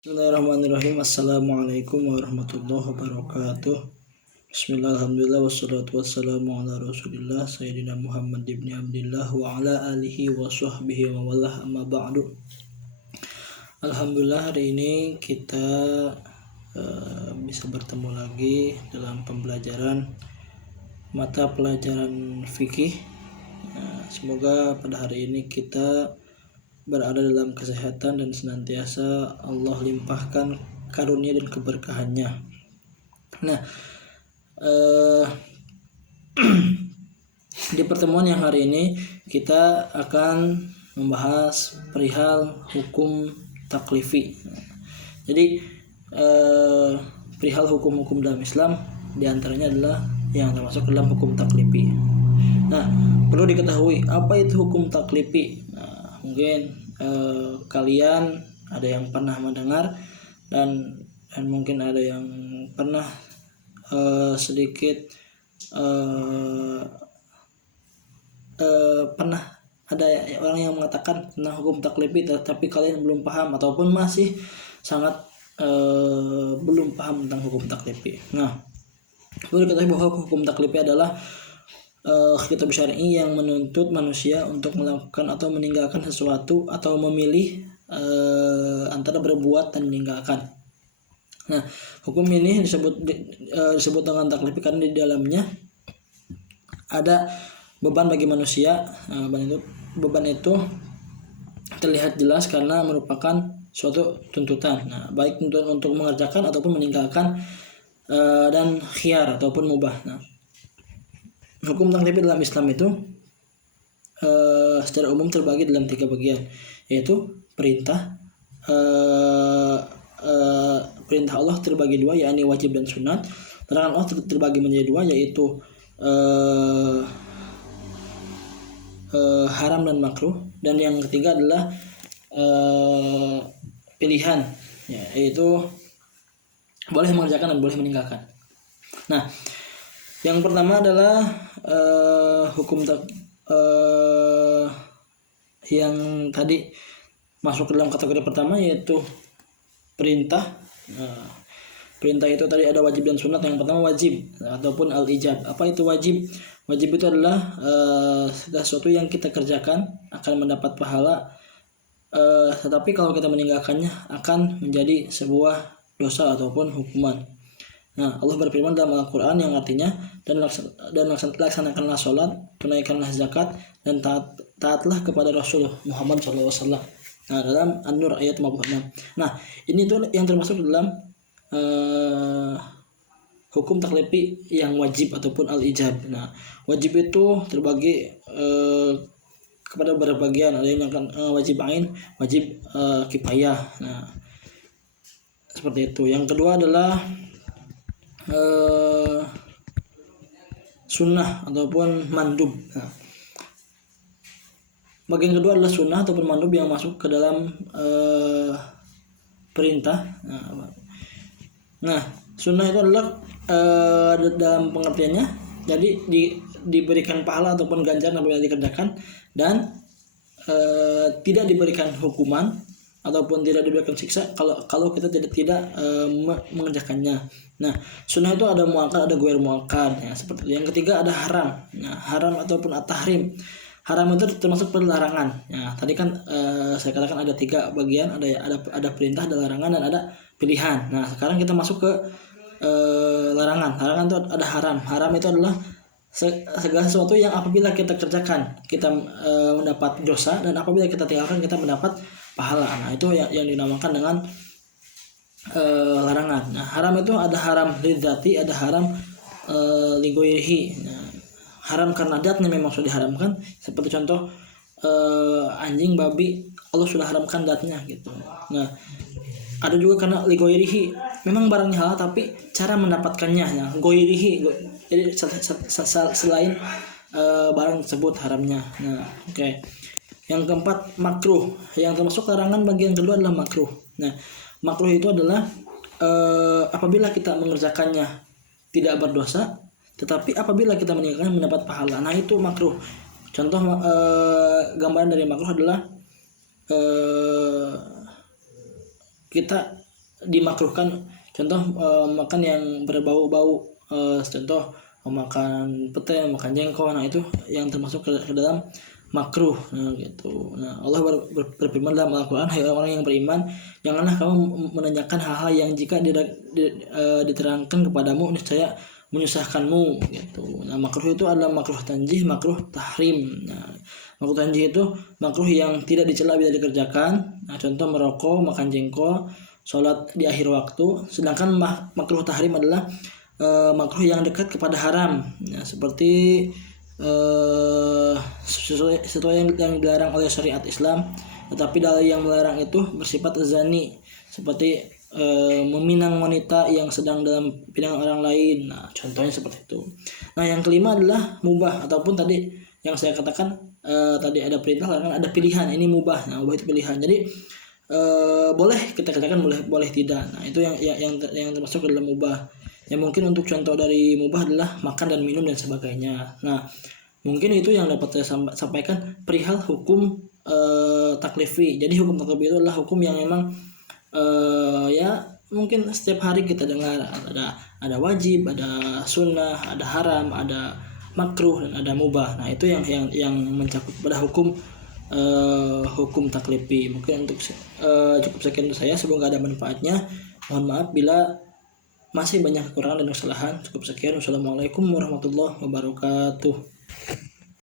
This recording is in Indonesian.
Bismillahirrahmanirrahim. Assalamualaikum warahmatullahi wabarakatuh. Bismillah, alhamdulillah, wassalatu wassalamu ala rasulillah Sayyidina Muhammad ibn Abdillah wa ala alihi wa sahbihi wa wallah, amma ba'du. Alhamdulillah, hari ini kita bisa bertemu lagi dalam pembelajaran mata pelajaran fikih. Semoga pada hari ini kita berada dalam kesehatan dan senantiasa Allah limpahkan karunia dan keberkahannya. Nah, di pertemuan yang hari ini kita akan membahas perihal hukum taklifi. Jadi perihal hukum-hukum dalam Islam diantaranya adalah yang termasuk dalam hukum taklifi. Nah, perlu diketahui apa itu hukum taklifi. Mungkin kalian ada yang pernah mendengar dan mungkin ada yang pernah sedikit pernah ada orang yang mengatakan tentang hukum taklifi, tapi kalian belum paham ataupun masih sangat belum paham tentang hukum taklifi. Nah, perlu diketahui bahwa hukum taklifi adalah kitab syar'i yang menuntut manusia untuk melakukan atau meninggalkan sesuatu atau memilih antara berbuat dan meninggalkan. Nah, hukum ini disebut dengan taklifi karena di dalamnya ada beban bagi manusia. Beban itu terlihat jelas karena merupakan suatu tuntutan. Nah, baik untuk mengerjakan ataupun meninggalkan dan khiyar ataupun mubah. Nah, hukum taklifi dalam Islam itu secara umum terbagi dalam 3 bagian, yaitu perintah Allah terbagi 2, yakni wajib dan sunat. Larangan Allah terbagi menjadi 2, yaitu haram dan makruh. Dan yang ketiga adalah pilihan, yaitu boleh mengerjakan dan boleh meninggalkan. Nah, yang pertama adalah hukum yang tadi masuk ke dalam kategori pertama, yaitu perintah. Perintah itu tadi ada wajib dan sunat. Yang pertama wajib ataupun al-ijab. Apa itu wajib? Wajib itu adalah sesuatu yang kita kerjakan akan mendapat pahala, tetapi kalau kita meninggalkannya akan menjadi sebuah dosa ataupun hukuman. Nah, Allah berfirman dalam Al-Quran yang artinya dan laksanakanlah sholat, tunaikanlah zakat, dan taatlah kepada Rasul Muhammad SAW. Nah, dalam An-Nur ayat 56. Nah, ini tuh yang termasuk dalam hukum taklifi yang wajib ataupun al-ijab. Nah, wajib itu terbagi kepada beberapa bagian. Ada yang akan wajib ain, wajib kifayah. Nah, seperti itu. Yang kedua adalah sunnah ataupun mandub. Nah, bagian kedua adalah sunnah ataupun mandub yang masuk ke dalam perintah. Nah, sunnah itu adalah dalam pengertiannya jadi diberikan pahala ataupun ganjaran apabila dikerjakan, dan tidak diberikan hukuman ataupun tidak diberikan siksa kalau kita tidak mengerjakannya. Nah, sunnah itu ada muakkad, ada ghair muakkad. Ya, seperti itu. Yang ketiga ada haram. Nah, haram ataupun at-tahrim. Haram itu termasuk larangan. Ya, tadi kan saya katakan ada 3 bagian, ada perintah, ada larangan, dan ada pilihan. Nah, sekarang kita masuk ke larangan. Larangan itu ada haram. Haram itu adalah segala sesuatu yang apabila kita kerjakan kita mendapat dosa, dan apabila kita tinggalkan kita mendapat pahala. Nah, itu yang dinamakan dengan larangan. Nah, haram itu ada haram lidzati, ada haram lighairihi. Nah, haram karena datnya memang sudah diharamkan, seperti contoh anjing, babi, Allah sudah haramkan datnya gitu. Nah, ada juga karena lighairihi, memang barangnya halal tapi cara mendapatkannya, ya ghairihi, jadi selain barang tersebut haramnya. Nah, oke. Yang keempat makruh, yang termasuk larangan bagian kedua adalah makruh. Nah, makruh itu adalah apabila kita mengerjakannya tidak berdosa, tetapi apabila kita meninggalkannya mendapat pahala. Nah, itu makruh. Contoh gambaran dari makruh adalah kita dimakruhkan. Contoh makan yang berbau-bau, contoh makan pete, makan jengkol, nah itu yang termasuk ke dalam makruh. Nah, gitu. Nah, Allah berfirman dalam Al-Qur'an, hai orang yang beriman, janganlah kamu menanyakan hal-hal yang jika diterangkan kepadamu niscaya menyusahkanmu, gitu. Nah, makruh itu adalah makruh tanjih, makruh tahrim. Nah, makruh tanjih itu makruh yang tidak dicela bila dikerjakan. Nah, contoh merokok, makan jengkol, sholat di akhir waktu. Sedangkan makruh tahrim adalah makruh yang dekat kepada haram. Nah, seperti sesuatu yang dilarang oleh syariat Islam, tetapi dalil yang melarang itu bersifat zani, seperti meminang wanita yang sedang dalam pinangan orang lain. Nah, contohnya seperti itu. Nah, yang kelima adalah mubah, ataupun tadi yang saya katakan, tadi ada perintah, larangan, ada pilihan. Ini mubah. Nah, mubah itu pilihan. Jadi boleh kita katakan, boleh tidak. Nah, itu yang termasuk dalam mubah. Ya, mungkin untuk contoh dari mubah adalah makan dan minum dan sebagainya. Nah, mungkin itu yang dapat saya sampaikan perihal hukum taklifi. Jadi hukum taklifi itu adalah hukum yang memang ya mungkin setiap hari kita dengar, ada wajib, ada sunnah, ada haram, ada makruh, dan ada mubah. Nah, itu yang mencakup pada hukum taklifi. Mungkin untuk cukup sekian untuk saya, semoga ada manfaatnya. Mohon maaf bila masih banyak kekurangan dan kesalahan. Cukup sekian. Wassalamualaikum warahmatullahi wabarakatuh.